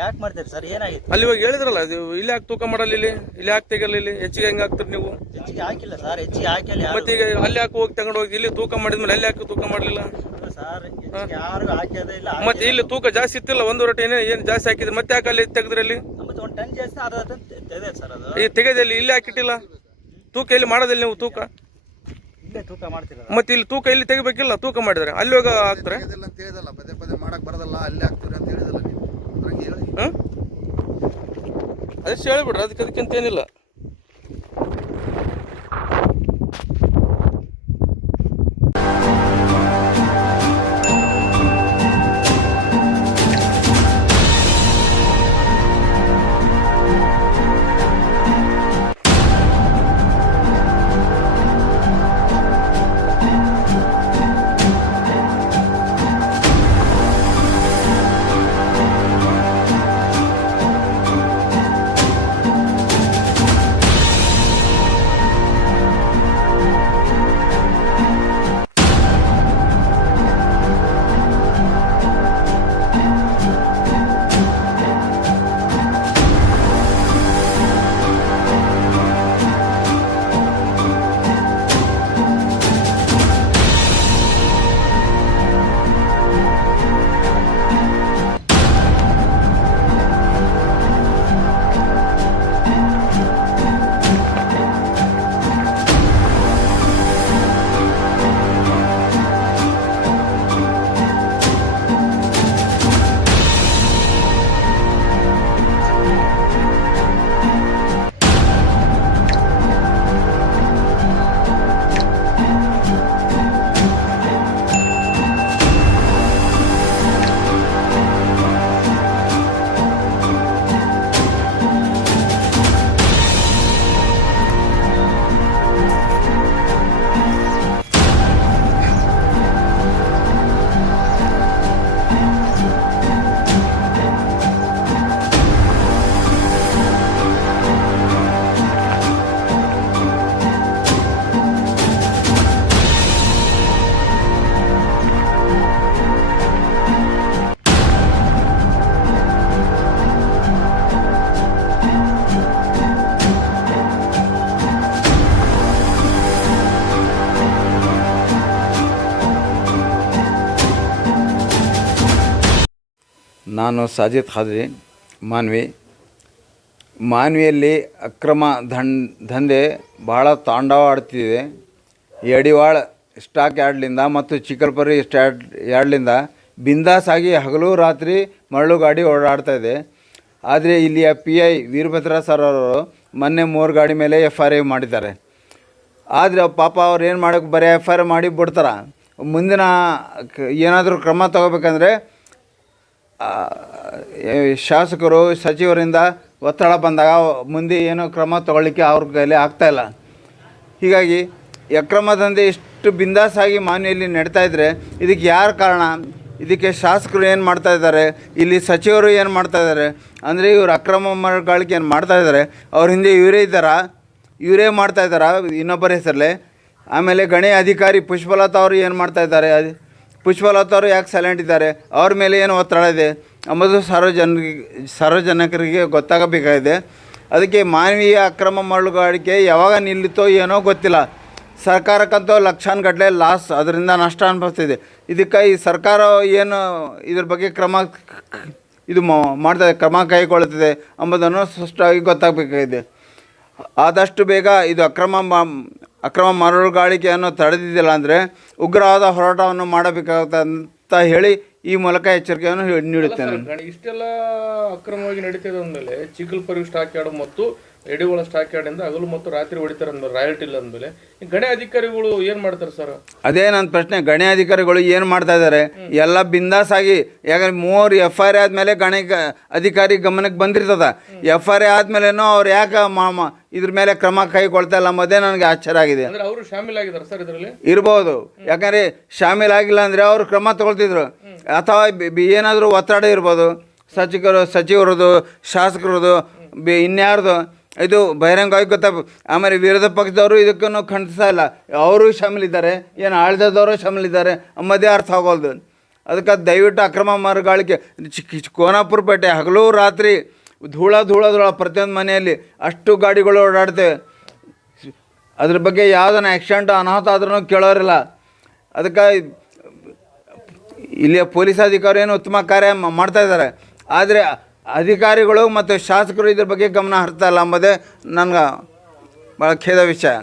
ಯಾಕೆ ಮಾಡ್ತೀರಿ ಸರ್? ಏನಾಗಿತ್ತು? ಅಲ್ಲಿ ಇವಾಗ ಹೇಳಿದ್ರಲ್ಲ ಅದು ಇಲ್ಲಿ ಯಾಕೆ ತೂಕ ಮಾಡಲ್ಲ ಇಲ್ಲಿ ಇಲ್ಲಿ ಯಾಕೆ ತೆಗಲ್ಲ ಇಲ್ಲಿ ಹೆಚ್ಚಿಗೆ ಹೆಂಗೆ ಹಾಕ್ತೀರಿ ನೀವು? ಹೆಚ್ಚಿಗೆ ಹಾಕಿಲ್ಲ ಸರ್ ಹೆಚ್ಚಿಗೆ ಹಾಕಿಲ್ಲ ಯಾರು. ಮತ್ತೆ ಈಗ ಅಲ್ಲಿ ಯಾಕೆ ಹೋಗಿ ತಗೊಂಡು ಹೋಗಿ ಇಲ್ಲಿ ತೂಕ ಮಾಡಿದ್ಮೇಲೆ ಅಲ್ಲಿ ಯಾಕೆ ತೂಕ ಮಾಡಲಿಲ್ಲ? ಸರ್ ಹೆಚ್ಚಿಗೆ ಯಾರು ಹಾಕಿದೆ ಇಲ್ಲ ಮತ್ತೆ ಇಲ್ಲಿ ತೂಕ ಜಾಸ್ತಿ ಇತ್ತಿಲ್ಲ ಒಂದು ರೊಟ್ಟಿ ಏನು ಜಾಸ್ತಿ ಹಾಕಿದ್ರೆ ಮತ್ತೆ ಯಾಕೆ ಅಲ್ಲಿ ತೆಗೆದ್ರಿ ಅಲ್ಲಿ? ನಮ್ಮದು ಒಂದು ಟನ್ ಜಾಸ್ತಿ ಅರ್ಧ ಟನ್ ತೆಗೆದೆ ಸರ್ ಅದು. ಈ ತೆಗೆದಲ್ಲಿ ಇಲ್ಲಿ ಹಾಕಿಟ್ಟಿಲ್ಲ? ತೂಕ ಇಲ್ಲಿ ಮಾಡೋದಿಲ್ಲ ನೀವು ತೂಕ? ಇಲ್ಲೇ ತೂಕ ಮಾಡ್ತೀರ? ಮತ್ತೆ ಇಲ್ಲಿ ತೂಕ ಇಲ್ಲಿ ತೆಗಿಬೇಕಿಲ್ಲ ತೂಕ ಮಾಡಿದ್ರೆ ಅಲ್ಲಿ ಹೋಗ ಹಾಕ್ತಾರೆ? ಇದೆಲ್ಲ ಅಂತ ಹೇಳಿದಲ್ಲ ಪದೇ ಪದೇ ಮಾಡಕ್ ಬರದಲ್ಲ ಅಲ್ಲಿ ಹಾಕ್ತೀರಿ ಅಂತ ಹೇಳಿದಲ್ಲ ಹಾಂ ಅದಷ್ಟು ಹೇಳಿಬಿಡ್ರಿ? ಅದಕ್ಕೆ ಅದಕ್ಕಿಂತ ಏನಿಲ್ಲ ನಾನು ಸಾಜಿದ್ ಖಾದ್ರಿ, ಮಾನ್ವಿ. ಮಾನ್ವಿಯಲ್ಲಿ ಅಕ್ರಮ ಧನ್, ದಂಧೆ ಭಾಳ ತಾಂಡವ ಆಡ್ತಿದೆ. ಯಡಿವಾಳ ಸ್ಟಾಕ್ ಯಾರ್ಡ್ಲಿಂದ ಮತ್ತು ಚಿಕ್ಕಲ್ಪರಿ ಸ್ಟಾಡ್, ಯಾರ್ಡ್ಲಿಂದ ಬಿಂದಾಸಾಗಿ ಹಗಲು ರಾತ್ರಿ ಮರಳು ಗಾಡಿ ಓಡಾಡ್ತಾ ಇದೆ. ಆದರೆ ಇಲ್ಲಿಯ ಪಿ ಐ ವೀರಭದ್ರ ಸರ್ ಅವರು ಮೊನ್ನೆ ಮೂರು ಗಾಡಿ ಮೇಲೆ ಎಫ್ ಐ ಮಾಡಿದ್ದಾರೆ. ಆದರೆ ಪಾಪ ಅವ್ರು ಏನು ಮಾಡೋಕ್ಕೆ ಬರೀ ಎಫ್ ಐ ಆರ್ ಮಾಡಿ ಬಿಡ್ತಾರೆ. ಮುಂದಿನ ಏನಾದರೂ ಕ್ರಮ ತಗೋಬೇಕಂದ್ರೆ ಶಾಸಕರು ಸಚಿವರಿಂದ ಒತ್ತಡ ಬಂದಾಗ ಮುಂದೆ ಏನೋ ಕ್ರಮ ತಗೊಳ್ಳಿಕ್ಕೆ ಅವ್ರ ಕೈಲಿ ಆಗ್ತಾಯಿಲ್ಲ ಹೀಗಾಗಿ ದಂಧೆ ಇಷ್ಟು ಬಿಂದಾಸಾಗಿ ಮಾನ್ಯಲ್ಲಿ ನಡೀತಾ ಇದ್ದರೆ ಇದಕ್ಕೆ ಯಾರು ಕಾರಣ? ಇದಕ್ಕೆ ಶಾಸಕರು ಏನು ಮಾಡ್ತಾ ಇದ್ದಾರೆ? ಇಲ್ಲಿ ಸಚಿವರು ಏನು ಮಾಡ್ತಾ ಇದ್ದಾರೆ? ಅಂದರೆ ಇವರು ಅಕ್ರಮ ಮರಗಳಿಕೆ ಏನು ಮಾಡ್ತಾ ಇದ್ದಾರೆ? ಅವ್ರ ಹಿಂದೆ ಇವರೇ ಇದ್ದಾರಾ? ಇವರೇ ಮಾಡ್ತಾ ಇದ್ದಾರಾ? ಇನ್ನೊಬ್ಬರ ಹೆಸರಲ್ಲೇ ಆಮೇಲೆ ಗಣಿ ಅಧಿಕಾರಿ ಪುಷ್ಪಲತಾ ಅವರು ಏನು ಮಾಡ್ತಾ ಇದ್ದಾರೆ? ಅದು ಪುಷ್ಪಲತಾ ಅವರು ಯಾಕೆ ಸೈಲೆಂಟ್ ಇದ್ದಾರೆ? ಅವ್ರ ಮೇಲೆ ಏನು ಒತ್ತಡ ಇದೆ. ಅಂಬುದು ಸಾರ್ವಜನಿಕ ಸಾರ್ವಜನಿಕರಿಗೆ ಗೊತ್ತಾಗಬೇಕಾಗಿದೆ. ಅದಕ್ಕೆ ಮಾನವೀಯ ಅಕ್ರಮ ಮರಳುಗಾರಿಕೆ ಯಾವಾಗ ನಿಲ್ಲುತ್ತೋ ಏನೋ ಗೊತ್ತಿಲ್ಲ. ಸರ್ಕಾರಕ್ಕಂತೂ ಲಕ್ಷಾನುಗಟ್ಟಲೆ ಲಾಸ್ ಅದರಿಂದ ನಷ್ಟ ಅನುಭವಿಸ್ತಿದೆ. ಇದಕ್ಕೆ ಈ ಸರ್ಕಾರ ಏನು ಇದ್ರ ಬಗ್ಗೆ ಕ್ರಮ ಇದು ಮಾಡ್ತದೆ ಮಾಡ್ತಾ ಕ್ರಮ ಕೈಗೊಳ್ಳುತ್ತದೆ ಎಂಬುದನ್ನು ಸ್ಪಷ್ಟವಾಗಿ ಗೊತ್ತಾಗಬೇಕಾಗಿದೆ. ಆದಷ್ಟು ಬೇಗ ಇದು ಅಕ್ರಮ ಅಕ್ರಮ ಮರಳುಗಾರಿಕೆಯನ್ನು ತಡೆದಿದ್ದಿಲ್ಲ ಅಂದರೆ ಉಗ್ರವಾದ ಹೋರಾಟವನ್ನು ಮಾಡಬೇಕಾಗುತ್ತೆ ಅಂತ ಹೇಳಿ ಈ ಮೂಲಕ ಎಚ್ಚರಿಕೆಯನ್ನು ನೀಡುತ್ತೇನೆ ಗಣ- ಇಷ್ಟೆಲ್ಲ ಅಕ್ರಮವಾಗಿ ನಡೀತಿದೆ ಅಂದಮೇಲೆ ಚಿಕ್ಕಲ್ಪರಿ ಸ್ಟಾಕ್ ಯಾರ್ಡ್ ಮತ್ತು ಎಡಿಗೋಳ ಸ್ಟಾಕ್ ಯಾರ್ಡ್ ಇಂದ ಹಗಲು ಮತ್ತು ರಾತ್ರಿ ಹೊಡಿತಾರೆ ಅಂದ್ಮೇಲೆ ರಾಯಲ್ಟಿ ಇಲ್ಲ ಅಂದ್ಮೇಲೆ. ಈ ಗಣಿ ಅಧಿಕಾರಿಗಳು ಏನ್ ಮಾಡ್ತಾರೆ ಸರ್? ಅದೇ ನನ್ನ ಪ್ರಶ್ನೆ ಗಣಿ ಅಧಿಕಾರಿಗಳು ಏನು ಮಾಡ್ತಾ ಇದ್ದಾರೆ ಎಲ್ಲ ಬಿಂದಾಸ್ ಆಗಿ ಯಾಕಂದ್ರೆ ಮೂವರು ಎಫ್ ಐ ಆರ್ ಆದಮೇಲೆ ಗಣಿ ಗ- ಅಧಿಕಾರಿ ಗಮನಕ್ಕೆ ಬಂದಿರ್ತದ. ಎಫ್ ಐ ಆರ್ ಆದ್ಮೇಲೆನೂ ಅವ್ರು ಯಾಕೆ ಮಾ- ಮಾ- ಇದ್ರ ಮೇಲೆ ಕ್ರಮ ಕೈಗೊಳ್ತಾ ಇಲ್ಲ ಅನ್ನೋದೇ ನನಗೆ ಆಶ್ಚರ್ಯ ಆಗಿದೆ. ಅಂದ್ರೆ ಅವರು ಶಾಮೀಲ್ ಆಗಿದ್ದಾರೆ ಸರ್ ಇದರಲ್ಲಿ? ಇರ್ಬೋದು. ಯಾಕಂದ್ರೆ ಶಾಮೀಲ್ ಆಗಿಲ್ಲ ಅಂದರೆ ಅವರು ಕ್ರಮ ತಗೊಳ್ತಿದ್ರು. ಅಥವಾ ಬಿ- ಏನಾದರೂ ಒತ್ತಡ ಇರ್ಬೋದು ಸಚಿವರು ಸಚಿವರದು, ಶಾಸಕರದು, ಬಿ ಇನ್ಯಾರ್ದು, ಇದು ಬಹಿರಂಗವಾಗಿ ಗೊತ್ತಾಗ ಆಮೇಲೆ ವಿರೋಧ ಪಕ್ಷದವರು ಇದಕ್ಕೂ ಖಂಡಿಸ್ತಾ ಇಲ್ಲ. ಅವರು ಶಾಮೀಲಿದ್ದಾರೆ, ಏನು ಆಳ್ದದವರು ಶಾಮೀಲಿದ್ದಾರೆ ಅಂಬುದೇ ಅರ್ಥ ಆಗೋದು ಅದಕ್ಕೆ ದಯವಿಟ್ಟು ಅಕ್ರಮ ಮರುಗಾಳಿಕೆ ಕೋನಾಪುರ ಪೇಟೆ ಹಗಲು ರಾತ್ರಿ ಧೂಳ ಧೂಳ ಧೂಳ ಪ್ರತಿಯೊಂದು ಮನೆಯಲ್ಲಿ ಅಷ್ಟು ಗಾಡಿಗಳು ಓಡಾಡ್ತೇವೆ. ಅದ್ರ ಬಗ್ಗೆ ಯಾವುದನ್ನ ಆಕ್ಸಿಡೆಂಟ್ ಅನಾಹುತ ಆದ್ರೂ ಕೇಳೋರಿಲ್ಲ. ಅದಕ್ಕೆ ಇಲ್ಲಿಯ ಪೊಲೀಸ್ ಅಧಿಕಾರಿಯನ್ನು ಉತ್ತಮ ಕಾರ್ಯ ಮಾಡ್ತಾ ಇದ್ದಾರೆ. ಆದರೆ ಅಧಿಕಾರಿಗಳು ಮತ್ತು ಶಾಸಕರು ಇದ್ರ ಬಗ್ಗೆ ಗಮನ ಹರಿಸ್ತಾ ಇಲ್ಲ ಅಂಬೋದೇ ನನಗೆ ಭಾಳ ಖೇದ ವಿಷಯ.